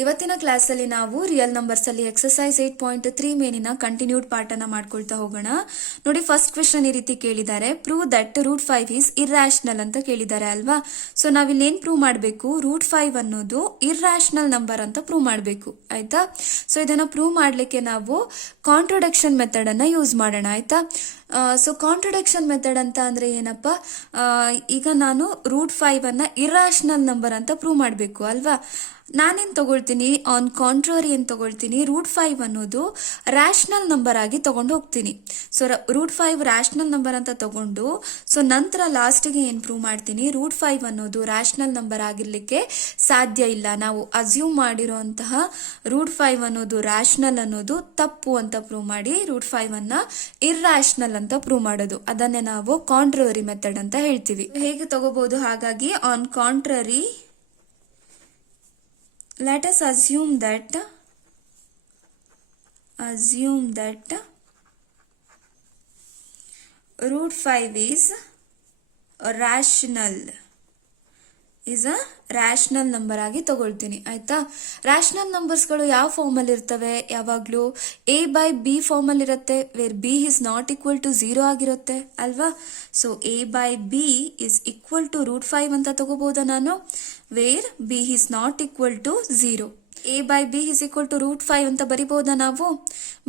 ಇವತ್ತಿನ ಕ್ಲಾಸಲ್ಲಿ ನಾವು ರಿಯಲ್ ನಂಬರ್ಸ್ ಅಲ್ಲಿ ಎಕ್ಸರ್ಸೈಸ್ 8.3 ಮೇನಿನ ಕಂಟಿನ್ಯೂಡ್ ಪಾರ್ಟನ್ನ ಮಾಡ್ಕೊಳ್ತಾ ಹೋಗೋಣ. ನೋಡಿ, ಫಸ್ಟ್ ಕ್ವೆಶ್ಚನ್ ಈ ರೀತಿ ಕೇಳಿದ್ದಾರೆ, ಪ್ರೂವ್ ದಟ್ √5 ಈಸ್ ಇರ್ರಾಷನಲ್ ಅಂತ ಕೇಳಿದ್ದಾರೆ ಅಲ್ವಾ. ಸೊ ನಾವಿಲ್ಲಿ ಏನ್ ಪ್ರೂವ್ ಮಾಡಬೇಕು, √5 ಅನ್ನೋದು ಇರ್ರಾಷನಲ್ ನಂಬರ್ ಅಂತ ಪ್ರೂವ್ ಮಾಡಬೇಕು, ಆಯ್ತಾ. ಸೊ ಇದನ್ನ ಪ್ರೂವ್ ಮಾಡ್ಲಿಕ್ಕೆ ನಾವು ಕಾಂಟ್ರಡಿಕ್ಷನ್ ಮೆಥಡ್ ಅನ್ನ ಯೂಸ್ ಮಾಡೋಣ, ಆಯ್ತಾ. ಸೊ ಕಾಂಟ್ರಡಿಕ್ಷನ್ ಮೆಥಡ್ ಅಂತ ಅಂದ್ರೆ ಏನಪ್ಪ, ಈಗ ನಾನು √5 ಅನ್ನ ಇರ್ರಾಷನಲ್ ನಂಬರ್ ಅಂತ ಪ್ರೂವ್ ಮಾಡಬೇಕು ಅಲ್ವಾ. ನಾನೇನ್ ತಗೊಳ್ತೀನಿ, ಆನ್ ಕಾಂಟ್ರರಿ ಏನ್ ತಗೊಳ್ತೀನಿ, √5 ಅನ್ನೋದು ರ್ಯಾಷನಲ್ ನಂಬರ್ ಆಗಿ ತಗೊಂಡು ಹೋಗ್ತೀನಿ. ಸೊ √5 ರ್ಯಾಷನಲ್ ನಂಬರ್ ಅಂತ ತಗೊಂಡು, ಸೊ ನಂತರ ಲಾಸ್ಟ್ಗೆ ಏನ್ ಪ್ರೂವ್ ಮಾಡ್ತೀನಿ, √5 ಅನ್ನೋದು ರ್ಯಾಷನಲ್ ನಂಬರ್ ಆಗಿರ್ಲಿಕ್ಕೆ ಸಾಧ್ಯ ಇಲ್ಲ, ನಾವು ಅಸ್ಯೂಮ್ ಮಾಡಿರುವಂತಹ √5 ಅನ್ನೋದು ರ್ಯಾಷನಲ್ ಅನ್ನೋದು ತಪ್ಪು ಅಂತ ಪ್ರೂವ್ ಮಾಡಿ √5 ಅನ್ನ ಇರ್ರಾಷನಲ್ ಅಂತ ಪ್ರೂವ್ ಮಾಡೋದು, ಅದನ್ನೇ ನಾವು ಕಾಂಟ್ರರಿ ಮೆಥಡ್ ಅಂತ ಹೇಳ್ತೀವಿ. ಹೇಗೆ ತಗೋಬಹುದು, ಹಾಗಾಗಿ on contrary let us assume that √5 is a rational number ಆಗಿ ತಗೊಳ್ತೀನಿ, ಆಯ್ತಾ. ರ್ಯಾಷನಲ್ ನಂಬರ್ಸ್ಗಳು ಯಾವ ಫಾರ್ಮ್ ಅಲ್ಲಿ ಇರ್ತವೆ, ಯಾವಾಗ್ಲೂ a/b ಫಾರ್ಮ್ ಅಲ್ಲಿ ಇರುತ್ತೆ, wear b is not equal to 0 ಆಗಿರುತ್ತೆ ಅಲ್ವಾ. So a/b is equal to √5 ಅಂತ ತಗೋಬಹುದಾ ನಾನು, wear b is not equal to 0. a/b is equal to √5 ಅಂತ ಬರಿಬಹುದಾ ನಾವು,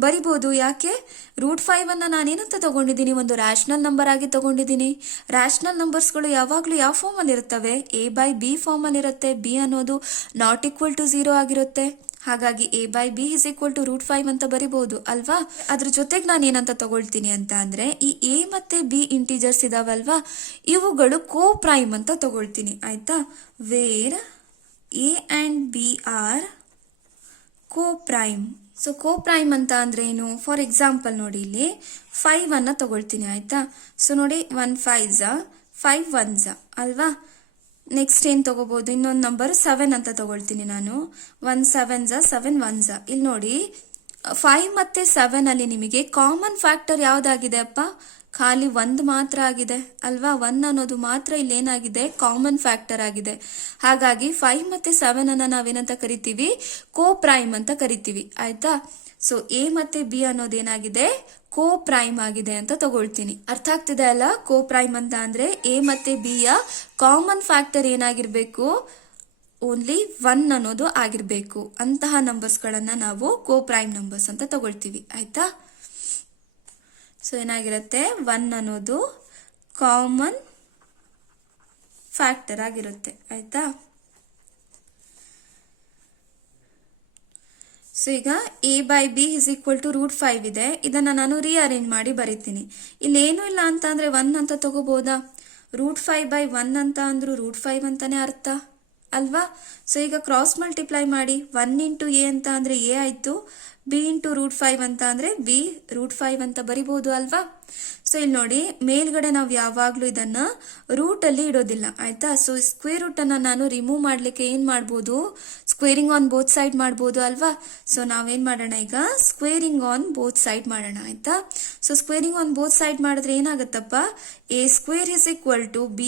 ಬರಿಬಹುದು. ಯಾಕೆ, √5 ಅನ್ನ ನಾನೇನಂತ ತಗೊಂಡಿದ್ದೀನಿ, ಒಂದು ರ್ಯಾಷನಲ್ ನಂಬರ್ ಆಗಿ ತಗೊಂಡಿದ್ದೀನಿ. ರ್ಯಾಷನಲ್ ನಂಬರ್ಸ್ಗಳು ಯಾವಾಗ್ಲೂ ಯಾವ ಫಾರ್ಮ್ ಅಲ್ಲಿ ಇರ್ತವೆ, a/b ಫಾರ್ಮ್ ಅಲ್ಲಿ ಇರುತ್ತೆ, b ಅನ್ನೋದು ನಾಟ್ ಈಕ್ವಲ್ ಟು 0 ಆಗಿರುತ್ತೆ, ಹಾಗಾಗಿ a/b is equal to √5 ಅಂತ ಬರಿಬಹುದು ಅಲ್ವಾ. ಅದ್ರ ಜೊತೆಗೆ ನಾನು ಏನಂತ ತಗೊಳ್ತೀನಿ ಅಂತ ಅಂದ್ರೆ, ಈ a ಮತ್ತೆ b ಇಂಟಿಜರ್ಸ್ ಇದಾವಲ್ವಾ, ಇವುಗಳು ಕೋ ಪ್ರೈಮ್ ಅಂತ ತಗೊಳ್ತೀನಿ, ಆಯ್ತಾ. Where a and b are coprime. So coprime ಅಂತ ಅಂದ್ರೆ ಏನು, ಫಾರ್ ಎಕ್ಸಾಂಪಲ್ ನೋಡಿ, ಇಲ್ಲಿ 5 ಅನ್ನ ತಗೊಳ್ತೀನಿ, ಆಯ್ತಾ. ಸೊ ನೋಡಿ, 1 5s 5 1s ಅಲ್ವಾ. ನೆಕ್ಸ್ಟ್ ಏನ್ ತಗೋಬಹುದು, ಇನ್ನೊಂದು ನಂಬರ್ 7 ಅಂತ ತಗೊಳ್ತೀನಿ ನಾನು, 1 7s 7 1s. ಇಲ್ಲಿ ನೋಡಿ, 5 ಮತ್ತೆ 7 ಅಲ್ಲಿ ನಿಮಗೆ ಕಾಮನ್ ಫ್ಯಾಕ್ಟರ್ ಯಾವ್ದಾಗಿದೆ ಅಪ್ಪ, ಖಾಲಿ 1 ಮಾತ್ರ ಆಗಿದೆ ಅಲ್ವಾ. 1 ಅನ್ನೋದು ಮಾತ್ರ ಇಲ್ಲಿ ಏನಾಗಿದೆ, ಕಾಮನ್ ಫ್ಯಾಕ್ಟರ್ ಆಗಿದೆ. ಹಾಗಾಗಿ 5 ಮತ್ತೆ 7 ಅನ್ನ ನಾವೇನಂತ ಕರಿತೀವಿ, ಕೋ ಪ್ರೈಮ್ ಅಂತ ಕರಿತೀವಿ, ಆಯ್ತಾ. ಸೊ a ಮತ್ತೆ b ಅನ್ನೋದೇನಾಗಿದೆ, ಕೋ ಪ್ರೈಮ್ ಆಗಿದೆ ಅಂತ ತಗೊಳ್ತೀನಿ. ಅರ್ಥ ಆಗ್ತಿದೆ ಅಲ್ಲ, ಕೋ ಪ್ರೈಮ್ ಅಂತ ಅಂದ್ರೆ a ಮತ್ತೆ b ಯ ಕಾಮನ್ ಫ್ಯಾಕ್ಟರ್ ಏನಾಗಿರ್ಬೇಕು, ಓನ್ಲಿ 1 ಅನ್ನೋದು ಆಗಿರ್ಬೇಕು. ಅಂತಹ ನಂಬರ್ಸ್ ಗಳನ್ನ ನಾವು ಕೋ ಪ್ರೈಮ್ ನಂಬರ್ಸ್ ಅಂತ ತಗೊಳ್ತೀವಿ, ಆಯ್ತಾ. ಸೊ ಏನಾಗಿರುತ್ತೆ, 1 ಅನ್ನೋದು ಕಾಮನ್ ಫ್ಯಾಕ್ಟರ್ ಆಗಿರುತ್ತೆ, ಆಯ್ತಾ. ಸೊ ಈಗ a/b is equal to √5 ಇದೆ, ಇದನ್ನ ನಾನು ರೀಅರೇಂಜ್ ಮಾಡಿ ಬರೀತೀನಿ. ಇಲ್ಲಿ ಏನು ಇಲ್ಲ ಅಂತ ಅಂದ್ರೆ 1 ಅಂತ ತಗೋಬಹುದಾ, √5/1 ಅಂತ ಅಂದ್ರೂ √5 ಅಂತಾನೆ ಅರ್ಥ ಅಲ್ವಾ. ಸೊ ಈಗ ಕ್ರಾಸ್ ಮಲ್ಟಿಪ್ಲೈ ಮಾಡಿ, 1 ಇಂಟು a ಅಂತ ಅಂದ್ರೆ a ಆಯ್ತು, b ಇಂಟು √5 ಅಂತ ಅಂದ್ರೆ b √5 ಅಂತ ಬರಿಬಹುದು ಅಲ್ವಾ. ಸೊ ಇಲ್ಲಿ ನೋಡಿ, ಮೇಲ್ಗಡೆ ನಾವು ಯಾವಾಗ್ಲೂ ಇದನ್ನ ರೂಟ್ ಅಲ್ಲಿ ಇಡೋದಿಲ್ಲ, ಆಯ್ತಾ. ಸೊ ಸ್ಕ್ವೇರ್ ರೂಟ್ ಅನ್ನ ನಾನು ರಿಮೂವ್ ಮಾಡ್ಲಿಕ್ಕೆ ಏನ್ ಮಾಡ್ಬೋದು, ಸ್ಕ್ವೇರಿಂಗ್ ಆನ್ ಬೋತ್ ಸೈಡ್ ಮಾಡ್ಬೋದು ಅಲ್ವಾ. ಸೊ ನಾವೇನ್ ಮಾಡೋಣ, ಈಗ ಸ್ಕ್ವೇರಿಂಗ್ ಆನ್ ಬೋತ್ ಸೈಡ್ ಮಾಡೋಣ, ಆಯ್ತಾ. So squaring on both side ಮಾಡಿದ್ರೆ ಏನಾಗತ್ತಪ್ಪ, a² is equal to b²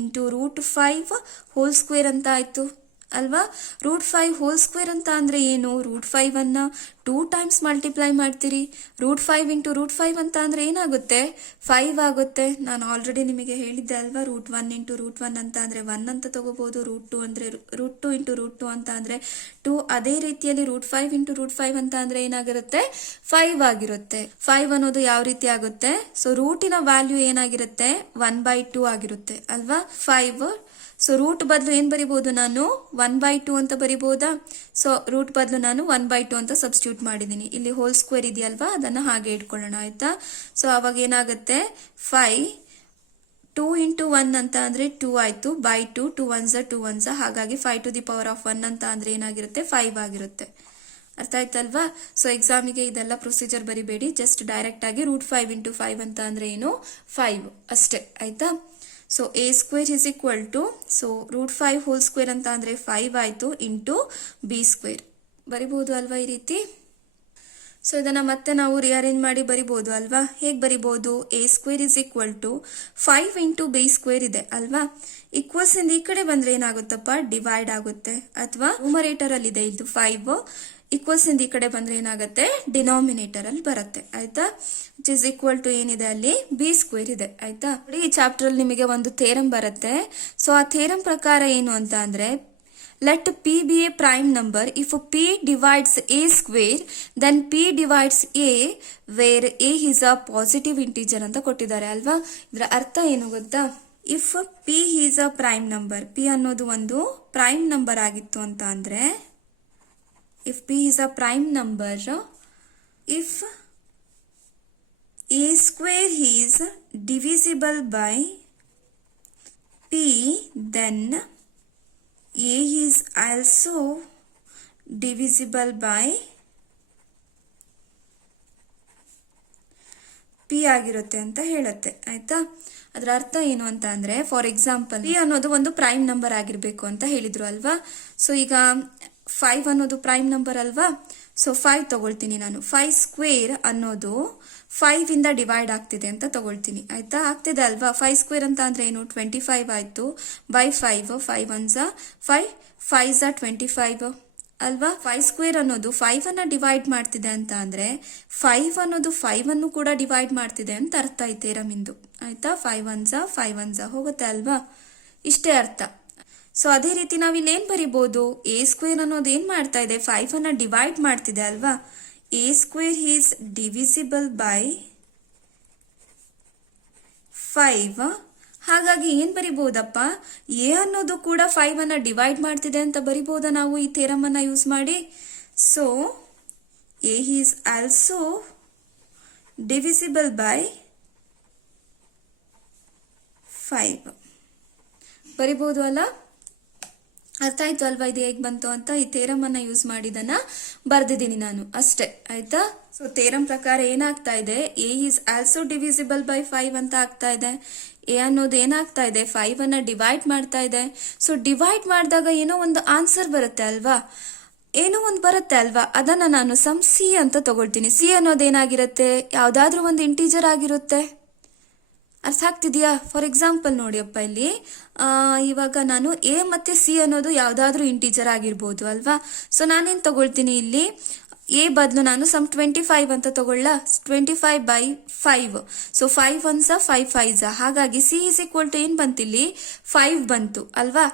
into √5 whole square ಅಂತ ಆಯ್ತು ಅಲ್ವಾ. √5 ಹೋಲ್ ಸ್ಕ್ವೇರ್ ಅಂತ ಅಂದ್ರೆ ಏನು, √5 ಅನ್ನ 2 ಟೈಮ್ಸ್ ಮಲ್ಟಿಪ್ಲೈ ಮಾಡ್ತೀರಿ. √5 ಇಂಟು √5 ಅಂತ ಅಂದ್ರೆ ಏನಾಗುತ್ತೆ, 5 ಆಗುತ್ತೆ. ನಾನು ಆಲ್ರೆಡಿ ನಿಮಗೆ ಹೇಳಿದ್ದೆ ಅಲ್ವಾ, √1 ಇಂಟು √1 ಅಂತ ಅಂದ್ರೆ 1 ಅಂತ ತಗೋಬಹುದು, √2 ಅಂದ್ರೆ √2 ಇಂಟು √2 ಅಂತ ಅಂದ್ರೆ 2. ಅದೇ ರೀತಿಯಲ್ಲಿ √5 ಇಂಟು √5 ಅಂತ ಅಂದ್ರೆ ಏನಾಗಿರುತ್ತೆ, 5 ಆಗಿರುತ್ತೆ. 5 ಅನ್ನೋದು ಯಾವ ರೀತಿ ಆಗುತ್ತೆ, ಸೊ ರೂಟಿನ ವ್ಯಾಲ್ಯೂ ಏನಾಗಿರುತ್ತೆ, 1/2 ಆಗಿರುತ್ತೆ ಅಲ್ವಾ. 5, ಸೊ ರೂಟ್ ಬದಲು ಏನ್ ಬರಿಬಹುದು, ನಾನು 1/2 ಅಂತ ಬರಿಬಹುದಾ. ಸೊ ರೂಟ್ ಬದಲು ನಾನು 1/2 ಅಂತ ಸಬ್ಸ್ಟಿಟ್ಯೂಟ್ ಮಾಡಿದೀನಿ. ಇಲ್ಲಿ ಹೋಲ್ ಸ್ಕ್ವೇರ್ ಇದೆಯಲ್ವಾ, ಅದನ್ನ ಹಾಗೆ ಇಟ್ಕೊಳ್ಳೋಣ, ಆಯ್ತಾ. ಸೊ ಅವಾಗ ಏನಾಗುತ್ತೆ, 5 2 ಇಂಟು 1 ಅಂತ ಅಂದ್ರೆ 2 ಆಯ್ತು, /2 2 1s 2 1s, ಹಾಗಾಗಿ 5⁻1 ಅಂತ ಅಂದ್ರೆ ಏನಾಗಿರುತ್ತೆ, 5 ಆಗಿರುತ್ತೆ. ಅರ್ಥ ಆಯ್ತಲ್ವಾ. ಸೊ ಎಕ್ಸಾಮಿಗೆ ಇದೆಲ್ಲ ಪ್ರೊಸೀಜರ್ ಬರಿಬೇಡಿ, ಜಸ್ಟ್ ಡೈರೆಕ್ಟ್ ಆಗಿ √5 ಇಂಟು 5 ಅಂತ ಅಂದ್ರೆ ಏನು, 5 ಅಷ್ಟೇ, ಆಯ್ತಾ. So a² is equal to, so √5 whole square ಅಂತ ಅಂದ್ರೆ 5 ಆಯ್ತು, ಇಂಟು b² ಬರಿಬಹುದು ಅಲ್ವಾ ಈ ರೀತಿ. ಸೊ ಇದನ್ನ ಮತ್ತೆ ನಾವು ರಿಅರೇಂಜ್ ಮಾಡಿ ಬರಿಬಹುದು ಅಲ್ವಾ. ಹೇಗೆ ಬರಿಬಹುದು, a² is equal to 5 into b² ಇದೆ ಅಲ್ವಾ. ಈಕ್ವಲ್ಸ್ ಇಂದ ಈ ಕಡೆ ಬಂದ್ರೆ ಏನಾಗುತ್ತಪ್ಪ, ಡಿವೈಡ್ ಆಗುತ್ತೆ. ಅಥವಾ ನ್ಯೂಮರೇಟರ್ ಅಲ್ಲಿ ಇದೆ ಇದು 5, ಈಕ್ವಲ್ಸ್ ಇಂದ ಈ ಕಡೆ ಬಂದ್ರೆ ಏನಾಗುತ್ತೆ, ಡಿನಾಮಿನೇಟರ್ ಅಲ್ಲಿ ಬರುತ್ತೆ. ಆಯ್ತಾ, ವಿಚ್ ಇಸ್ ಈಕ್ವಲ್ ಟು ಏನಿದೆ ಅಲ್ಲಿ, ಬಿ ಸ್ಕ್ವೇರ್ ಇದೆ. ಆಯ್ತಾ, ಈ ಚಾಪ್ಟರ್ ಅಲ್ಲಿ ನಿಮಗೆ ಒಂದು ಥೇರಮ್ ಬರುತ್ತೆ. ಸೊ ಆ ಥೇರಮ್ ಪ್ರಕಾರ ಏನು ಅಂತ ಅಂದ್ರೆ, let p be a prime number if p divides a square then p divides a where a is a positive integer ಅಂತ ಕೊಟ್ಟಿದ್ದಾರೆ ಅಲ್ವಾ. ಇದರ ಅರ್ಥ ಏನು ಗೊತ್ತಾ, if p is a prime number, p ಅನ್ನೋದು ಒಂದು ಪ್ರೈಮ್ ನಂಬರ್ ಆಗಿತ್ತು ಅಂತ ಅಂದ್ರೆ, if p is a prime number, if a square is divisible by p, then a is also divisible by p ಆಗಿರುತ್ತೆ ಅಂತ ಹೇಳುತ್ತೆ. ಆಯ್ತಾ, ಅದರ ಅರ್ಥ ಏನು ಅಂತ ಅಂದ್ರೆ, ಫಾರ್ ಎಕ್ಸಾಂಪಲ್ p ಅನ್ನೋದು ಒಂದು ಪ್ರೈಮ್ ನಂಬರ್ ಆಗಿರ್ಬೇಕು ಅಂತ ಹೇಳಿದ್ರು ಅಲ್ವಾ. ಸೊ ಈಗ 5 ಅನ್ನೋದು ಪ್ರೈಮ್ ನಂಬರ್ ಅಲ್ವಾ. ಸೊ 5 ತಗೊಳ್ತೀನಿ ನಾನು. 5 ಸ್ಕ್ವೇರ್ ಅನ್ನೋದು 5 ಇಂದ ಡಿವೈಡ್ ಆಗ್ತಿದೆ ಅಂತ ತಗೊಳ್ತೀನಿ. ಆಯ್ತಾ, ಆಗ್ತಿದೆ ಅಲ್ವಾ. 5 ಸ್ಕ್ವೇರ್ ಅಂತ ಅಂದ್ರೆ ಏನು, 25 ಆಯ್ತು. ಬೈ 5, 5 1 5, 5 25 ಅಲ್ವಾ. 5 ಸ್ಕ್ವೇರ್ ಅನ್ನೋದು 5 ಅನ್ನ ಡಿವೈಡ್ ಮಾಡ್ತಿದೆ ಅಂತ ಅಂದ್ರೆ 5 ಅನ್ನೋದು 5 ಅನ್ನು ಕೂಡ ಡಿವೈಡ್ ಮಾಡ್ತಿದೆ ಅಂತ ಅರ್ಥ ಐತೆ ರಮಿಂದು. ಆಯ್ತಾ, 5 1 5 1 ಹೋಗುತ್ತೆ ಅಲ್ವಾ, ಇಷ್ಟೇ ಅರ್ಥ. ಸೊ ಅದೇ ರೀತಿ ನಾವಿಲ್ಲಿ ಏನ್ ಬರಿಬಹುದು, ಎ ಸ್ಕ್ವೇರ್ ಅನ್ನೋದು ಏನ್ ಮಾಡ್ತಾ ಇದೆ, 5 ಅನ್ನ ಡಿವೈಡ್ ಮಾಡ್ತಿದೆ ಅಲ್ವಾ. A square is divisible by 5. ಹಾಗಾಗಿ ಏನ್ ಬರಿಬಹುದಪ್ಪ, ಎ ಅನ್ನೋದು ಕೂಡ 5 ಅನ್ನ ಡಿವೈಡ್ ಮಾಡ್ತಿದೆ ಅಂತ ಬರಿಬಹುದಾ ನಾವು ಈ ಥಿಯರಮ್ ಅನ್ನ ಯೂಸ್ ಮಾಡಿ. So A is also divisible by 5 ಬರಿಬಹುದು ಅಲ್ಲ. ಅರ್ಥ ಆಯ್ತು ಅಲ್ವಾ ಇದು ಹೇಗ್ ಬಂತು ಅಂತ. ಈ ಥೇರಮ್ ಅನ್ನ ಯೂಸ್ ಮಾಡಿದನ್ನ ಬರ್ದಿದ್ದೀನಿ ನಾನು ಅಷ್ಟೇ. ಆಯ್ತಾ, ಸೊ ಥೇರಮ್ ಪ್ರಕಾರ ಏನಾಗ್ತಾ ಇದೆ, A is also divisible by 5 ಅಂತ ಆಗ್ತಾ ಇದೆ. ಎ ಅನ್ನೋದು ಏನಾಗ್ತಾ ಇದೆ, 5 ಅನ್ನ ಡಿವೈಡ್ ಮಾಡ್ತಾ ಇದೆ. ಸೊ ಡಿವೈಡ್ ಮಾಡಿದಾಗ ಏನೋ ಒಂದು ಆನ್ಸರ್ ಬರುತ್ತೆ ಅಲ್ವಾ, ಏನೋ ಒಂದು ಬರುತ್ತೆ ಅಲ್ವಾ, ಅದನ್ನ ನಾನು ಸಮ್ ಸಿ ಅಂತ ತಗೊಳ್ತೀನಿ. ಸಿ ಅನ್ನೋದು ಏನಾಗಿರುತ್ತೆ, ಯಾವ್ದಾದ್ರೂ ಒಂದು ಇಂಟೀಜರ್ ಆಗಿರುತ್ತೆ. ಅರ್ಥ ಆಗ್ತಿದ್ಯಾ. ಫಾರ್ ಎಕ್ಸಾಂಪಲ್ ನೋಡಿಯಪ್ಪ, ಇಲ್ಲಿ ಇವಾಗ ನಾನು ಎ ಮತ್ತೆ ಸಿ ಅನ್ನೋದು ಯಾವ್ದಾದ್ರೂ ಇಂಟೀಜರ್ ಆಗಿರ್ಬೋದು ಅಲ್ವಾ. ಸೊ ನಾನೇನ್ ತಗೊಳ್ತೀನಿ, ಇಲ್ಲಿ ಎ ಬದಲು ನಾನು ಸಮ್ 25 ಅಂತ ತಗೊಳ್ಳ. 25 ಬೈ 5. ಸೊ 5 1 5 5 ಹಾಗಾಗಿ ಸಿ ಇಸ್ ಈಕ್ವಲ್ ಟು ಏನ್ ಬಂತಿಲ್ಲಿ, 5 ಬಂತು ಅಲ್ವಾ.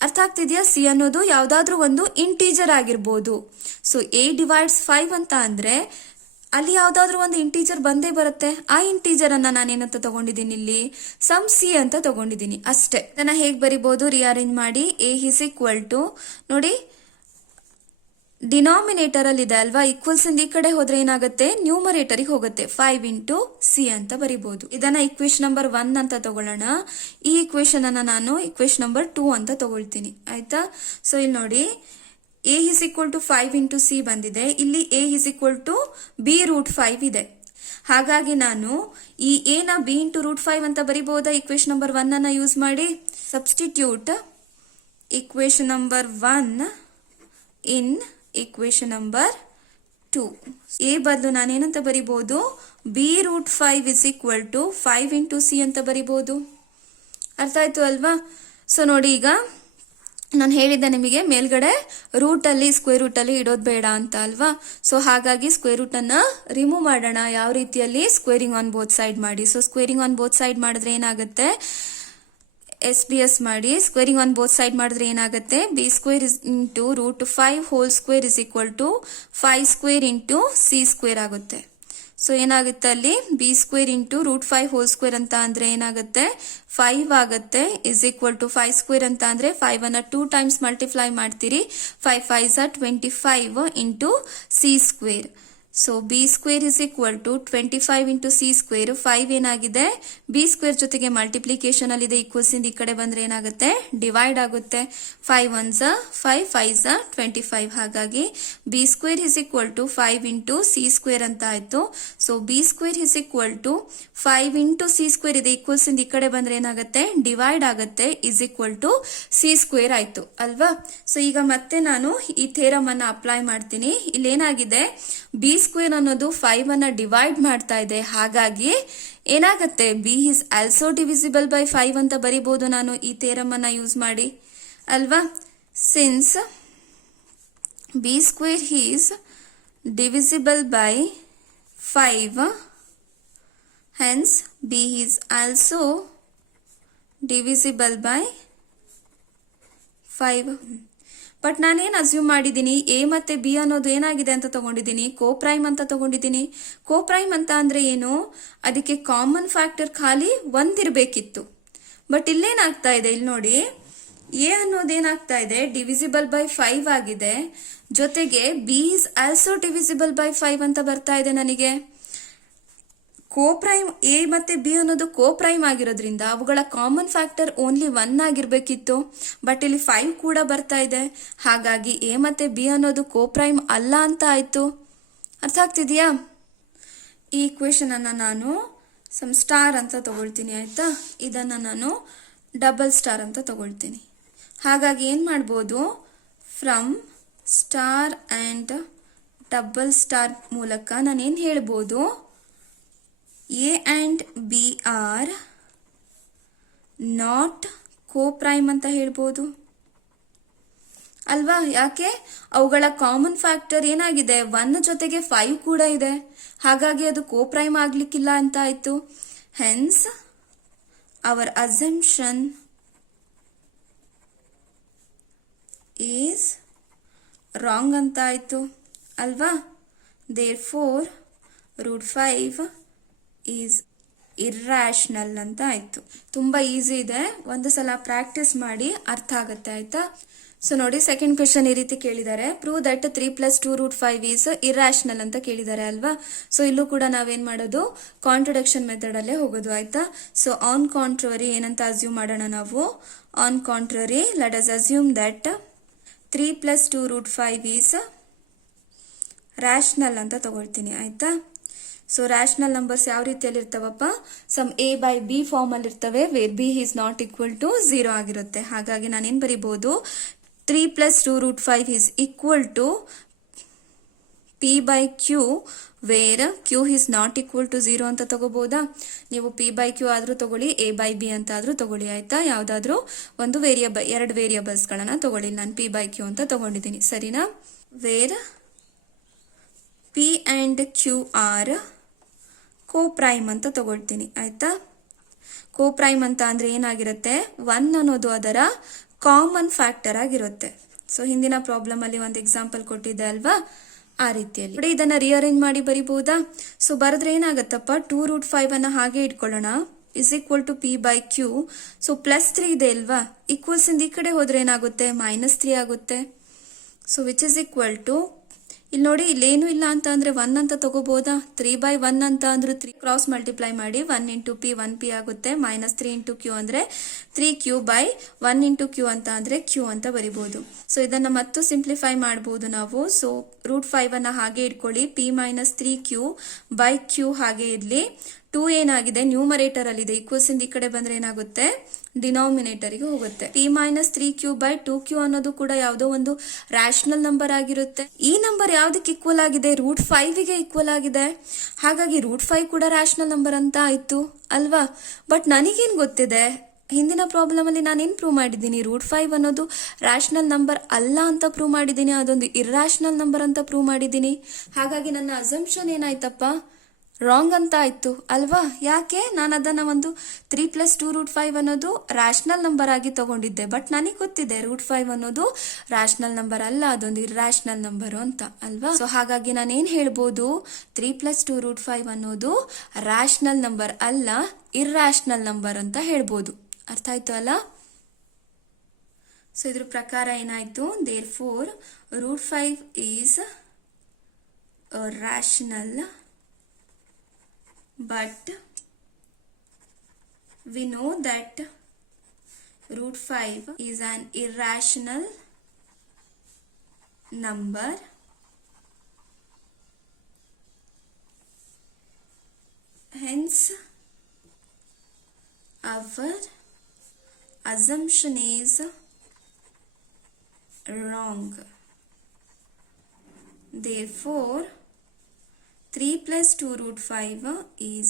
ಅರ್ಥ ಆಗ್ತಿದ್ಯಾ. ಸಿ ಅನ್ನೋದು ಯಾವ್ದಾದ್ರೂ ಒಂದು ಇಂಟೀಜರ್ ಆಗಿರ್ಬೋದು. ಸೊ ಎ ಡಿವೈಡ್ಸ್ 5 ಅಂತ ಅಂದ್ರೆ ಅಲ್ಲಿ ಯಾವ್ದಾದ್ರು ಒಂದು ಇಂಟೀಜರ್ ಬಂದೇ ಬರುತ್ತೆ. ಆ ಇಂಟೀಜರ್ ಅನ್ನ ನಾನೇನಂತ ತಗೊಂಡಿದ್ದೀನಿ, ಇಲ್ಲಿ ಸಮ್ ಸಿ ಅಂತ ತಗೊಂಡಿದ್ದೀನಿ ಅಷ್ಟೇ. ಇದನ್ನ ಹೇಗ್ ಬರಿಬಹುದು, ರಿಅರೇಂಜ್ ಮಾಡಿ. ಎ ಈಸ್ ಈಕ್ವಲ್ ಟು, ನೋಡಿ ಡಿನಾಮಿನೇಟರ್ ಅಲ್ಲಿ ಇದೆ ಅಲ್ವಾ, ಈಕ್ವಲ್ಸ್ ಇಂದ ಈ ಕಡೆ ಹೋದ್ರೆ ಏನಾಗುತ್ತೆ, ನ್ಯೂಮರೇಟರ್ ಹೋಗುತ್ತೆ. 5 ಇಂಟು ಸಿ ಅಂತ ಬರಿಬಹುದು. ಇದನ್ನ ಇಕ್ವೇಶನ್ ನಂಬರ್ 1 ಅಂತ ತಗೊಳ್ಳೋಣ. ಈ ಇಕ್ವೇಶನ್ ಅನ್ನ ನಾನು ಇಕ್ವೇಶನ್ ನಂಬರ್ 2 ಅಂತ ತಗೊಳ್ತೀನಿ. ಆಯ್ತಾ, ಸೊ ಇಲ್ಲಿ ನೋಡಿ, a is equal to 5 into c ಬಂದಿದೆ. ಇಲ್ಲಿ a is equal to b root 5 ಇದೆ. ಹಾಗಾಗಿ ನಾನು ಈ ಎ ನ ಬಿ ಇಂಟು ರೂಟ್ 5 ಅಂತ ಬರಿಬಹುದಾ ಇಕ್ವೇಶನ್ ನಂಬರ್ 1 ಅನ್ನ ಯೂಸ್ ಮಾಡಿ. Substitute equation number 1 in equation number 2. A ಬದಲು ನಾನೇನಂತ ಬರಿಬಹುದು, B root 5 is equal to 5 into C ಅಂತ ಬರಿಬಹುದು. ಅರ್ಥ ಆಯ್ತು ಅಲ್ವಾ. ಸೊ ನೋಡಿ, ಈಗ ನಾನು ಹೇಳಿದ್ದೆ ನಿಮಗೆ ಮೇಲ್ಗಡೆ ರೂಟ್ ಅಲ್ಲಿ ಸ್ಕ್ವೇರ್ ರೂಟ್ ಅಲ್ಲಿ ಇಡೋದು ಬೇಡ ಅಂತ ಅಲ್ವಾ. ಸೊ ಹಾಗಾಗಿ ಸ್ಕ್ವೇರ್ ರೂಟ್ ಅನ್ನ ರಿಮೂವ್ ಮಾಡೋಣ. ಯಾವ ರೀತಿಯಲ್ಲಿ, ಸ್ಕ್ವೇರಿಂಗ್ ಆನ್ ಬೋತ್ ಸೈಡ್ ಮಾಡಿ. So squaring on both side ಮಾಡಿದ್ರೆ ಏನಾಗುತ್ತೆ, SBS ಮಾಡಿ. ಸ್ಕ್ವೇರಿಂಗ್ ಆನ್ ಬೋತ್ ಸೈಡ್ ಮಾಡಿದ್ರೆ ಏನಾಗುತ್ತೆ, b square is into root 5 whole square is equal to 5 square into c square ಆಗುತ್ತೆ. ಸೊ ಏನಾಗುತ್ತೆ ಅಲ್ಲಿ, b square into root 5 whole square ಅಂತ ಅಂದ್ರೆ ಏನಾಗುತ್ತೆ, 5 ಆಗುತ್ತೆ. ಇಸ್ ಈಕ್ವಲ್ ಟು 5 ಸ್ಕ್ವೇರ್ ಅಂತ ಅಂದ್ರೆ 5 ಅನ್ನ 2 ಟೈಮ್ಸ್ ಮಲ್ಟಿಪ್ಲೈ ಮಾಡ್ತೀರಿ. 5 5 25 into c square. So b square is equal to 25 into c square. 5 ಏನಾಗಿದೆ, ಬಿ ಸ್ಕ್ವೇರ್ ಜೊತೆಗೆ ಮಲ್ಟಿಪ್ಲಿಕೇಶನ್ ಅಲ್ಲಿ ಇದೆ. ಈಕ್ವಲ್ಸ್ ಇಂದ ಈ ಕಡೆ ಬಂದ್ರೆ ಏನಾಗುತ್ತೆ, ಡಿವೈಡ್ ಆಗುತ್ತೆ. 5 1 5 5 25 ಹಾಗಾಗಿ b square is equal to 5 into c square ಅಂತ ಆಯ್ತು. So b square is equal to 5 into c square ಇದೆ. ಈಕ್ವಲ್ಸ್ ಇಂದ ಈ ಕಡೆ ಬಂದ್ರೆ ಏನಾಗುತ್ತೆ, ಡಿವೈಡ್ ಆಗುತ್ತೆ. Is equal to c square ಆಯ್ತು ಅಲ್ವಾ. ಸೊ ಈಗ ಮತ್ತೆ ನಾನು ಈ ಥೇರಮ್ ಅನ್ನ ಅಪ್ಲೈ ಮಾಡ್ತೀನಿ. ಇಲ್ಲಿ ಏನಾಗಿದೆ, ಬಿ ಸ್ಕ್ವೇರ್ ಅನ್ನೋದು 5 ಅನ್ನ ಡಿವೈಡ್ ಮಾಡ್ತಾ ಇದೆ. ಹಾಗಾಗಿ ಏನಾಗುತ್ತೆ, B is also divisible by 5 ಅಂತ ಬರಿಬೋದು ನಾನು ಈ ಥಿಯರಮನ್ನು ಯೂಸ್ ಮಾಡಿ ಅಲ್ವಾ. Since B square is divisible by 5, hence b is also divisible by 5. But ನಾನೇನು ಅಸ್ಯೂಮ್ ಮಾಡಿದ್ದೀನಿ, ಎ ಮತ್ತು ಬಿ ಅನ್ನೋದು ಏನಾಗಿದೆ ಅಂತ ತಗೊಂಡಿದ್ದೀನಿ, ಕೋಪ್ರೈಮ್ ಅಂತ ತಗೊಂಡಿದ್ದೀನಿ. ಕೋಪ್ರೈಮ್ ಅಂತ ಅಂದರೆ ಏನು, ಅದಕ್ಕೆ ಕಾಮನ್ ಫ್ಯಾಕ್ಟರ್ ಖಾಲಿ ಒಂದಿರಬೇಕಿತ್ತು. ಬಟ್ ಇಲ್ಲೇನಾಗ್ತಾ ಇದೆ, ಇಲ್ಲಿ ನೋಡಿ, ಎ ಅನ್ನೋದೇನಾಗ್ತಾ ಇದೆ, ಡಿವಿಸಿಬಲ್ ಬೈ 5 ಆಗಿದೆ, ಜೊತೆಗೆ B is also divisible by 5 ಅಂತ ಬರ್ತಾ ಇದೆ ನನಗೆ. ಕೋಪ್ರೈಮ್ ಎ ಮತ್ತೆ ಬಿ ಅನ್ನೋದು ಕೋಪ್ರೈಮ್ ಆಗಿರೋದ್ರಿಂದ ಅವುಗಳ ಕಾಮನ್ ಫ್ಯಾಕ್ಟರ್ ಓನ್ಲಿ 1 ಆಗಿರ್ಬೇಕಿತ್ತು. ಬಟ್ ಇಲ್ಲಿ 5 ಕೂಡ ಬರ್ತಾ ಇದೆ, ಹಾಗಾಗಿ ಎ ಮತ್ತೆ ಬಿ ಅನ್ನೋದು ಕೋಪ್ರೈಮ್ ಅಲ್ಲ ಅಂತ ಆಯ್ತು. ಅರ್ಥ ಆಗ್ತಿದೆಯಾ? ಈ ಇಕ್ವೇಶನ್ ಅನ್ನ ನಾನು ಸಮ್ ಸ್ಟಾರ್ ಅಂತ ತಗೊಳ್ತೀನಿ, ಆಯ್ತಾ. ಇದನ್ನ ನಾನು ಡಬಲ್ ಸ್ಟಾರ್ ಅಂತ ತಗೊಳ್ತೀನಿ. ಹಾಗಾಗಿ ಏನು ಮಾಡ್ಬೋದು, from star and double star ಮೂಲಕ ನಾನೇನು ಹೇಳ್ಬೋದು, A and B are not coprime ಅಂತ ಹೇಳ್ಬೋದು ಅಲ್ವಾ. ಯಾಕೆ, ಅವುಗಳ ಕಾಮನ್ ಫ್ಯಾಕ್ಟರ್ ಏನಾಗಿದೆ, 1 ಜೊತೆಗೆ 5 ಕೂಡ ಇದೆ, ಹಾಗಾಗಿ ಅದು ಕೋಪ್ರೈಮ್ ಆಗ್ಲಿಕ್ಕಿಲ್ಲ ಅಂತ ಆಯ್ತು. Hence our assumption is wrong ಅಂತ ಆಯ್ತು ಅಲ್ವಾ. ದೇರ್ ಫೋರ್ √5 ಈಸ್ ಇರ್ರಾಷನಲ್ ಅಂತ ಆಯ್ತು. ತುಂಬ ಈಸಿ ಇದೆ, ಒಂದು ಸಲ ಪ್ರಾಕ್ಟೀಸ್ ಮಾಡಿ ಅರ್ಥ ಆಗುತ್ತೆ, ಆಯ್ತಾ. ಸೊ ನೋಡಿ, ಸೆಕೆಂಡ್ ಕ್ವೆಶನ್ ಈ ರೀತಿ ಕೇಳಿದ್ದಾರೆ, ಪ್ರೂವ್ ದಟ್ 3 + 2 √5 ಈಸ್ ಇರ್ರಾಷನಲ್ ಅಂತ ಕೇಳಿದ್ದಾರೆ ಅಲ್ವಾ. ಸೊ ಇಲ್ಲೂ ಕೂಡ ನಾವೇನ್ ಮಾಡೋದು, ಕಾಂಟ್ರಡಿಕ್ಷನ್ ಮೆಥಡ್ ಅಲ್ಲೇ ಹೋಗೋದು, ಆಯ್ತಾ. ಸೊ ಆನ್ ಕಾಂಟ್ರರಿ ಏನಂತ ಅಸ್ಯೂಮ್ ಮಾಡೋಣ ನಾವು, on contrary let us assume that 3 + 2 √5 is rational ಅಂತ ತಗೊಳ್ತೀನಿ, ಆಯ್ತಾ. ಸೊ ರ್ಯಾಷನಲ್ ನಂಬರ್ಸ್ ಯಾವ ರೀತಿಯಲ್ಲಿ ಇರ್ತಾವಪ್ಪ, some a by B form ಅಲ್ಲಿ ಇರ್ತವೆ, where B is not equal to 0 ಆಗಿರುತ್ತೆ. ಹಾಗಾಗಿ ನಾನೇನು ಬರಿಬಹುದು, 3 + 2 √5 is equal to p by Q, where Q is not equal to 0 ಅಂತ ತಗೋಬಹುದಾ. ನೀವು p ಬೈ ಕ್ಯೂ ಆದ್ರೂ ತಗೊಳ್ಳಿ, a ಬೈ ಬಿ ಅಂತ ಆದ್ರೂ ತಗೊಳ್ಳಿ, ಆಯ್ತಾ. ಯಾವ್ದಾದ್ರು ಒಂದು ವೇರಿಯಬಲ್, 2 ವೇರಿಯಬಲ್ಸ್ ಗಳನ್ನ ತಗೊಳ್ಳಿ, ನಾನು p ಬೈ ಕ್ಯೂ ಅಂತ ತಗೊಂಡಿದ್ದೀನಿ, ಸರಿನಾ. Where p and Q are coprime ಅಂತ ತಗೊಳ್ತೀನಿ, ಆಯ್ತಾ. ಕೋಪ್ರೈಮ್ ಅಂತ ಅಂದ್ರೆ ಏನಾಗಿರುತ್ತೆ, 1 ಅನ್ನೋದು ಅದರ ಕಾಮನ್ ಫ್ಯಾಕ್ಟರ್ ಆಗಿರುತ್ತೆ. ಸೊ ಹಿಂದಿನ ಪ್ರಾಬ್ಲಮ್ ಅಲ್ಲಿ ಒಂದು ಎಕ್ಸಾಂಪಲ್ ಕೊಟ್ಟಿದ್ದೆ ಅಲ್ವಾ, ಆ ರೀತಿಯಲ್ಲಿ ನೋಡಿ ಇದನ್ನ ರಿಅರೇಂಜ್ ಮಾಡಿ ಬರಿಬಹುದಾ. ಸೊ ಬರೆದ್ರೆ ಏನಾಗತ್ತಪ್ಪ, 2 √5 ಅನ್ನ ಹಾಗೆ ಇಟ್ಕೊಳ್ಳೋಣ, is equal to p by q. So +3 ಇದೆ ಅಲ್ವಾ, ಈಕ್ವಲ್ಸ್ ಇಂದ ಈ ಕಡೆ ಹೋದ್ರೆ ಏನಾಗುತ್ತೆ, -3 ಆಗುತ್ತೆ. So which is equal to, ಇಲ್ಲಿ ನೋಡಿ, ಇಲ್ಲೇನು ಇಲ್ಲ ಅಂತ ಅಂದ್ರೆ 1 ಅಂತ ತಗೋಬಹುದಾ. 3 ಬೈ 1 ಅಂತ ಅಂದ್ರೆ 3 ಕ್ರಾಸ್ ಮಲ್ಟಿಪ್ಲೈ ಮಾಡಿ 1 × p 1p ಆಗುತ್ತೆ, -3 × q ಅಂದ್ರೆ 3q ಬೈ 1 × q ಅಂತ ಅಂದ್ರೆ q ಅಂತ ಬರಿಬಹುದು. ಸೊ ಇದನ್ನ ಮತ್ತು ಸಿಂಪ್ಲಿಫೈ ಮಾಡಬಹುದು ನಾವು. ಸೊ √5 ಅನ್ನ ಹಾಗೆ ಇಟ್ಕೊಳ್ಳಿ, p - 3q ಬೈ q ಹಾಗೆ ಇರ್ಲಿ. 2 ಏನಾಗಿದೆ, ನ್ಯೂಮರೇಟರ್ ಅಲ್ಲಿ ಇದೆ, ಈಕ್ವಲ್ಸ್ ಇಂದ ಈ ಕಡೆ ಬಂದ್ರೆ ಏನಾಗುತ್ತೆ, ಡಿನಾಮಿನೇಟರ್ ಗೆ ಹೋಗುತ್ತೆ. p - 3q ಬೈ 2q ಅನ್ನೋದು ಕೂಡ ಯಾವುದೋ ಒಂದು ರ್ಯಾಷನಲ್ ನಂಬರ್ ಆಗಿರುತ್ತೆ. ಈ ನಂಬರ್ ಯಾವ್ದಕ್ಕೆ ಈಕ್ವಲ್ ಆಗಿದೆ, √5 ಗೆ ಈಕ್ವಲ್ ಆಗಿದೆ, ಹಾಗಾಗಿ √5 ಕೂಡ ರ್ಯಾಷನಲ್ ನಂಬರ್ ಅಂತ ಆಯ್ತು ಅಲ್ವಾ. ಬಟ್ ನನಗೇನ್ ಗೊತ್ತಿದೆ, ಹಿಂದಿನ ಪ್ರಾಬ್ಲಮ್ ಅಲ್ಲಿ ನಾನೇನ್ ಪ್ರೂವ್ ಮಾಡಿದ್ದೀನಿ, √5 ಅನ್ನೋದು ರ್ಯಾಷನಲ್ ನಂಬರ್ ಅಲ್ಲ ಅಂತ ಪ್ರೂವ್ ಮಾಡಿದ್ದೀನಿ, ಅದೊಂದು ಇರ್ರಾಷನಲ್ ನಂಬರ್ ಅಂತ ಪ್ರೂವ್ ಮಾಡಿದ್ದೀನಿ. ಹಾಗಾಗಿ ನನ್ನ ಅಸಂಪ್ಷನ್ ಏನಾಯ್ತಪ್ಪ, ರಾಂಗ್ ಅಂತ ಆಯ್ತು ಅಲ್ವಾ. ಯಾಕೆ, ನಾನು ಅದನ್ನ ಒಂದು 3 + 2 √5 ಅನ್ನೋದು ರ್ಯಾಷನಲ್ ನಂಬರ್ ಆಗಿ ತಗೊಂಡಿದ್ದೆ, ಬಟ್ ನನಗೆ ಗೊತ್ತಿದೆ √5 ಅನ್ನೋದು ರ್ಯಾಷನಲ್ ನಂಬರ್ ಅಲ್ಲ, ಅದೊಂದು ಇರ್ರಾಷನಲ್ ನಂಬರ್ ಅಂತ ಅಲ್ವಾ. ಸೊ ಹಾಗಾಗಿ ನಾನೇನ್ ಹೇಳ್ಬೋದು, 3 + 2 √5 ಅನ್ನೋದು ರ್ಯಾಷನಲ್ ನಂಬರ್ ಅಲ್ಲ, ಇರ್ರಾಷನಲ್ ನಂಬರ್ ಅಂತ ಹೇಳ್ಬೋದು. ಅರ್ಥ ಆಯ್ತು ಅಲ್ಲ. ಸೊ ಇದ್ರ ಪ್ರಕಾರ ಏನಾಯ್ತು, therefore √5 is rational, but we know that √5 is an irrational number. Hence our assumption is wrong. Therefore 3 + 2 √5 is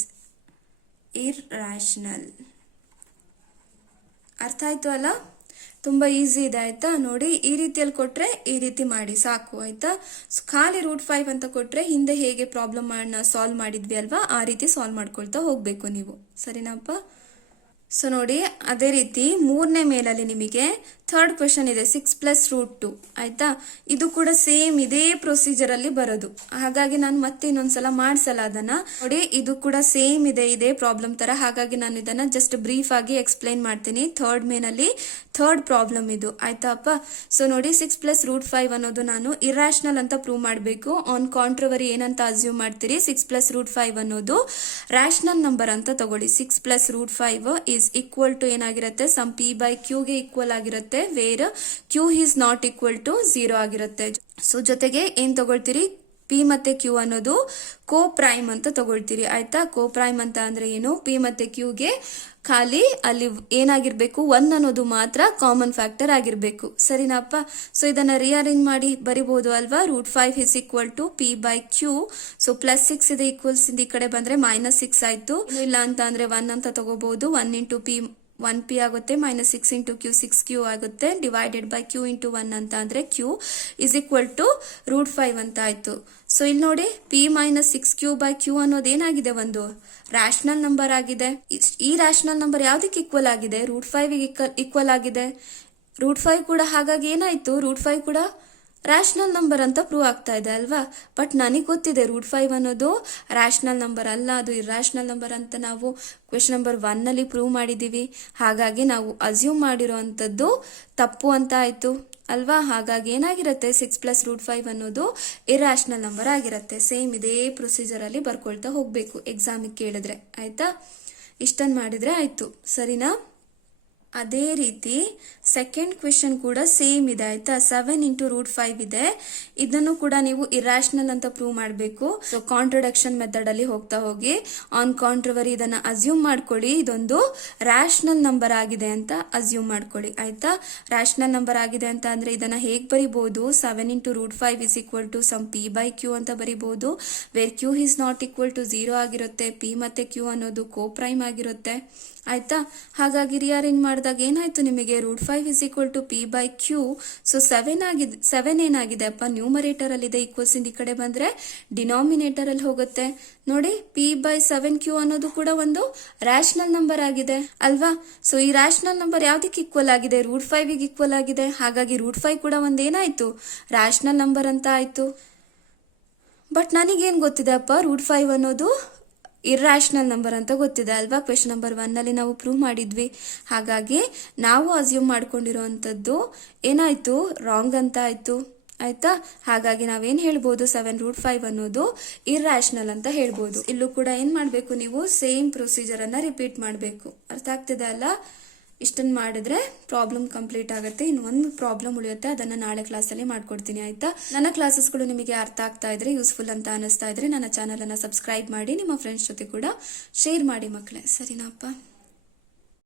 irrational. ಅರ್ಥ ಆಯ್ತು ಅಲ್ಲ? ತುಂಬ ಈಸಿ ಇದೆ ಆಯ್ತಾ. ನೋಡಿ, ಈ ರೀತಿಯಲ್ಲಿ ಕೊಟ್ರೆ ಈ ರೀತಿ ಮಾಡಿ ಸಾಕು ಆಯ್ತಾ. ಖಾಲಿ √5 ಅಂತ ಕೊಟ್ರೆ ಹಿಂದೆ ಹೇಗೆ ಪ್ರಾಬ್ಲಮ್ ಸಾಲ್ವ್ ಮಾಡಿದ್ವಿ ಅಲ್ವಾ, ಆ ರೀತಿ ಸಾಲ್ವ್ ಮಾಡ್ಕೊಳ್ತಾ ಹೋಗ್ಬೇಕು ನೀವು. ಸರಿನಪ್ಪ? ಸೊ ನೋಡಿ, ಅದೇ ರೀತಿ 3ನೇ ಮೇಲಲ್ಲಿ ನಿಮಗೆ ಥರ್ಡ್ ಕ್ವೆಶನ್ ಇದೆ 6 + √2 ಆಯ್ತಾ. ಇದು ಕೂಡ ಸೇಮ್ ಇದೇ ಪ್ರೊಸೀಜರ್ ಅಲ್ಲಿ ಬರೋದು, ಹಾಗಾಗಿ ನಾನು ಮತ್ತೆ ಇನ್ನೊಂದ್ಸಲ ಮಾಡ್ಸಲ್ಲ ಅದನ್ನ. ನೋಡಿ, ಇದು ಕೂಡ ಸೇಮ್ ಇದೆ ಇದೇ ಪ್ರಾಬ್ಲಮ್ ತರ, ಹಾಗಾಗಿ ನಾನು ಇದನ್ನ ಜಸ್ಟ್ ಬ್ರೀಫ್ ಆಗಿ ಎಕ್ಸ್ಪ್ಲೈನ್ ಮಾಡ್ತೀನಿ. ಥರ್ಡ್ ಮೇನಲ್ಲಿ ಥರ್ಡ್ ಪ್ರಾಬ್ಲಮ್ ಇದು ಆಯ್ತಾ ಅಪ್ಪ. ಸೊ ನೋಡಿ, 6 + √5 ಅನ್ನೋದು ನಾನು ಇರ್ರಾಷನಲ್ ಅಂತ ಪ್ರೂವ್ ಮಾಡಬೇಕು. ಆನ್ ಕಾಂಟ್ರವರಿ ಏನಂತ ಅಸ್ಯೂಮ್ ಮಾಡ್ತೀರಿ, 6 + √5 ಅನ್ನೋದು ರಾಷನಲ್ ನಂಬರ್ ಅಂತ ತಗೊಳ್ಳಿ. 6 + √5 ಈಸ್ ಈಕ್ವಲ್ ಟು ಏನಾಗಿರುತ್ತೆ, ಸಮ್ p/q ಗೆ ಈಕ್ವಲ್ ಆಗಿರುತ್ತೆ, where q is not equal to 0 ಆಗಿರುತ್ತೆ. ಸೊ ಜೊತೆಗೆ ಏನ್ ತಗೊಳ್ತೀರಿ, ಪಿ ಮತ್ತೆ ಕ್ಯೂ ಅನ್ನೋದು ಕೋ ಪ್ರೈಮ್ ಅಂತ ತಗೊಳ್ತೀರಿ ಆಯ್ತಾ. ಕೋ ಪ್ರೈಮ್ ಅಂತ ಅಂದ್ರೆ ಏನು, ಪಿ ಮತ್ತೆ ಕ್ಯೂಗೆ ಖಾಲಿ ಅಲ್ಲಿ ಏನಾಗಿರ್ಬೇಕು, 1 ಅನ್ನೋದು ಮಾತ್ರ ಕಾಮನ್ ಫ್ಯಾಕ್ಟರ್ ಆಗಿರ್ಬೇಕು. ಸರಿನಪ್ಪ? ಸೊ ಇದನ್ನ ರಿಅರೇಂಜ್ ಮಾಡಿ ಬರಿಬಹುದು ಅಲ್ವಾ. √5 is equal to p/q. So +6 ಇದೆ, ಈಕ್ವಲ್ಸ್ ಈ ಕಡೆ ಬಂದ್ರೆ -6 ಆಯ್ತು. ಇಲ್ಲ ಅಂತ ಅಂದ್ರೆ 1 ಅಂತ ತಗೋಬಹುದು. 1 × p 1p ಆಗುತ್ತೆ, -6 × q 6q ಆಗುತ್ತೆ, ಡಿವೈಡೆಡ್ ಬೈ q × 1 ಅಂತ ಅಂದ್ರೆ q ಇಸ್ ಈಕ್ವಲ್ ಟು √5 ಅಂತ ಆಯ್ತು. ಸೊ ಇಲ್ಲಿ ನೋಡಿ, p - 6q/q ಅನ್ನೋದು ಏನಾಗಿದೆ, ಒಂದು ರಾಷನಲ್ ನಂಬರ್ ಆಗಿದೆ. ಈ ರಾಷನಲ್ ನಂಬರ್ ಯಾವ್ದಕ್ಕೆ ಈಕ್ವಲ್ ಆಗಿದೆ, √5 ಈಕ್ವಲ್ ಆಗಿದೆ. √5 ಕೂಡ ಹಾಗಾಗಿ ಏನಾಯ್ತು, √5 ಕೂಡ ರಾಷನಲ್ ನಂಬರ್ ಅಂತ ಪ್ರೂವ್ ಆಗ್ತಾ ಇದೆ ಅಲ್ವಾ. ಬಟ್ ನನಗೆ ಗೊತ್ತಿದೆ √5 ಅನ್ನೋದು ರಾಷನಲ್ ನಂಬರ್ ಅಲ್ಲ, ಅದು ಇರ್ರಾಷನಲ್ ನಂಬರ್ ಅಂತ ನಾವು ಕ್ವೆಶ್ಚನ್ ನಂಬರ್ 1 ನಲ್ಲಿ ಪ್ರೂವ್ ಮಾಡಿದೀವಿ. ಹಾಗಾಗಿ ನಾವು ಅಸ್ಯೂಮ್ ಮಾಡಿರೋಂಥದ್ದು ತಪ್ಪು ಅಂತ ಆಯ್ತು ಅಲ್ವಾ. ಹಾಗಾಗಿ ಏನಾಗಿರುತ್ತೆ, 6 + √5 ಅನ್ನೋದು ಇರ್ರಾಷನಲ್ ನಂಬರ್ ಆಗಿರುತ್ತೆ. ಸೇಮ್ ಇದೇ ಪ್ರೊಸೀಜರ್ ಅಲ್ಲಿ ಬರ್ಕೊಳ್ತಾ ಹೋಗ್ಬೇಕು ಎಕ್ಸಾಮಿಗೆ ಕೇಳಿದ್ರೆ ಆಯ್ತಾ. ಇಷ್ಟನ್ನು ಮಾಡಿದ್ರೆ ಆಯ್ತು. ಸರಿನಾ? ಅದೇ ರೀತಿ ಸೆಕೆಂಡ್ ಕ್ವೆಶನ್ ಕೂಡ ಸೇಮ್ ಇದೆ ಆಯ್ತಾ. 7 × √5 ಇದೆ, ಇದನ್ನು ಕೂಡ ನೀವು ಇರ್ರಾಷನಲ್ ಅಂತ ಪ್ರೂವ್ ಮಾಡಬೇಕು. ಸೊ ಕಾಂಟ್ರಡಕ್ಷನ್ ಮೆಥಡ್ ಅಲ್ಲಿ ಹೋಗ್ತಾ ಹೋಗಿ ಆನ್ ಕಾಂಟ್ರವರಿ ಇದನ್ನ ಅಸ್ಯೂಮ್ ಮಾಡ್ಕೊಳ್ಳಿ, ಇದೊಂದು ರಾಷನಲ್ ನಂಬರ್ ಆಗಿದೆ ಅಂತ ಅಸ್ಯೂಮ್ ಮಾಡ್ಕೊಳ್ಳಿ ಆಯ್ತಾ. ರಾಷನಲ್ ನಂಬರ್ ಆಗಿದೆ ಅಂತ ಅಂದ್ರೆ ಇದನ್ನ ಹೇಗ್ ಬರಿಬಹುದು, 7 × √5 is equal to some p/q ಅಂತ ಬರಿಬಹುದು, where q is not equal to 0 ಆಗಿರುತ್ತೆ. p ಮತ್ತೆ q ಅನ್ನೋದು ಕೋ ಪ್ರೈಮ್ ಆಗಿರುತ್ತೆ ಆಯ್ತಾ. ಹಾಗಾಗಿ ರಿಅರೇಂಜ್ ಮಾಡಿದಾಗ ಏನಾಯ್ತು ನಿಮಗೆ, √5 is equal to p/q. So 7 ಏನಾಗಿದೆ ಅಪ್ಪ, ನ್ಯೂಮರೇಟರ್ ಅಲ್ಲಿ ಇದೆ, ಈಕ್ವಲ್ಸ್ ಈ ಕಡೆ ಬಂದ್ರೆ ಡಿನಾಮಿನೇಟರ್ ಅಲ್ಲಿ ಹೋಗುತ್ತೆ. ನೋಡಿ, p/7q ಅನ್ನೋದು ಕೂಡ ಒಂದು ರಾಷನಲ್ ನಂಬರ್ ಆಗಿದೆ ಅಲ್ವಾ. ಸೊ ಈ ರಾಷನಲ್ ನಂಬರ್ ಯಾವ್ದಕ್ಕೆ ಈಕ್ವಲ್ ಆಗಿದೆ, √5 ಗೆ ಈಕ್ವಲ್ ಆಗಿದೆ. ಹಾಗಾಗಿ √5 ಕೂಡ ಒಂದೇನಾಯ್ತು, ರಾಷನಲ್ ನಂಬರ್ ಅಂತ ಆಯ್ತು. ಬಟ್ ನನಗೇನ್ ಗೊತ್ತಿದೆ ಅಪ್ಪ, √5 ಅನ್ನೋದು ಇರ್ರಾಷನಲ್ ನಂಬರ್ ಅಂತ ಗೊತ್ತಿದೆ ಅಲ್ವಾ. ಕ್ವೆಶ್ಚನ್ ನಂಬರ್ 1 ನಲ್ಲಿ ನಾವು ಪ್ರೂವ್ ಮಾಡಿದ್ವಿ. ಹಾಗಾಗಿ ನಾವು ಅಸ್ಯೂಮ್ ಮಾಡ್ಕೊಂಡಿರೋಂಥದ್ದು ಏನಾಯ್ತು, ರಾಂಗ್ ಅಂತ ಆಯ್ತು ಆಯ್ತಾ. ಹಾಗಾಗಿ ನಾವೇನ್ ಹೇಳ್ಬೋದು, 7 √5 ಅನ್ನೋದು ಇರ್ರಾಷನಲ್ ಅಂತ ಹೇಳ್ಬೋದು. ಇಲ್ಲೂ ಕೂಡ ಏನ್ ಮಾಡ್ಬೇಕು, ನೀವು ಸೇಮ್ ಪ್ರೊಸೀಜರ್ ಅನ್ನ ರಿಪೀಟ್ ಮಾಡಬೇಕು. ಅರ್ಥ ಆಗ್ತಿದೆ ಅಲ್ಲ. ಇಷ್ಟನ್ನು ಮಾಡಿದ್ರೆ ಪ್ರಾಬ್ಲಮ್ ಕಂಪ್ಲೀಟ್ ಆಗುತ್ತೆ. ಇನ್ನೊಂದು ಪ್ರಾಬ್ಲಮ್ ಉಳಿಯುತ್ತೆ, ಅದನ್ನ ನಾಳೆ ಕ್ಲಾಸಲ್ಲಿ ಮಾಡ್ಕೊಡ್ತೀನಿ ಆಯ್ತಾ. ನನ್ನ ಕ್ಲಾಸಸ್ಗಳು ನಿಮಗೆ ಅರ್ಥ ಆಗ್ತಾ ಇದ್ರೆ, ಯೂಸ್ಫುಲ್ ಅಂತ ಅನಿಸ್ತಾ ಇದ್ರೆ ನನ್ನ ಚಾನಲ್ ಅನ್ನ ಸಬ್ಸ್ಕ್ರೈಬ್ ಮಾಡಿ, ನಿಮ್ಮ ಫ್ರೆಂಡ್ಸ್ ಜೊತೆ ಕೂಡ ಶೇರ್ ಮಾಡಿ ಮಕ್ಕಳೇ. ಸರಿನಾಪ್ಪ?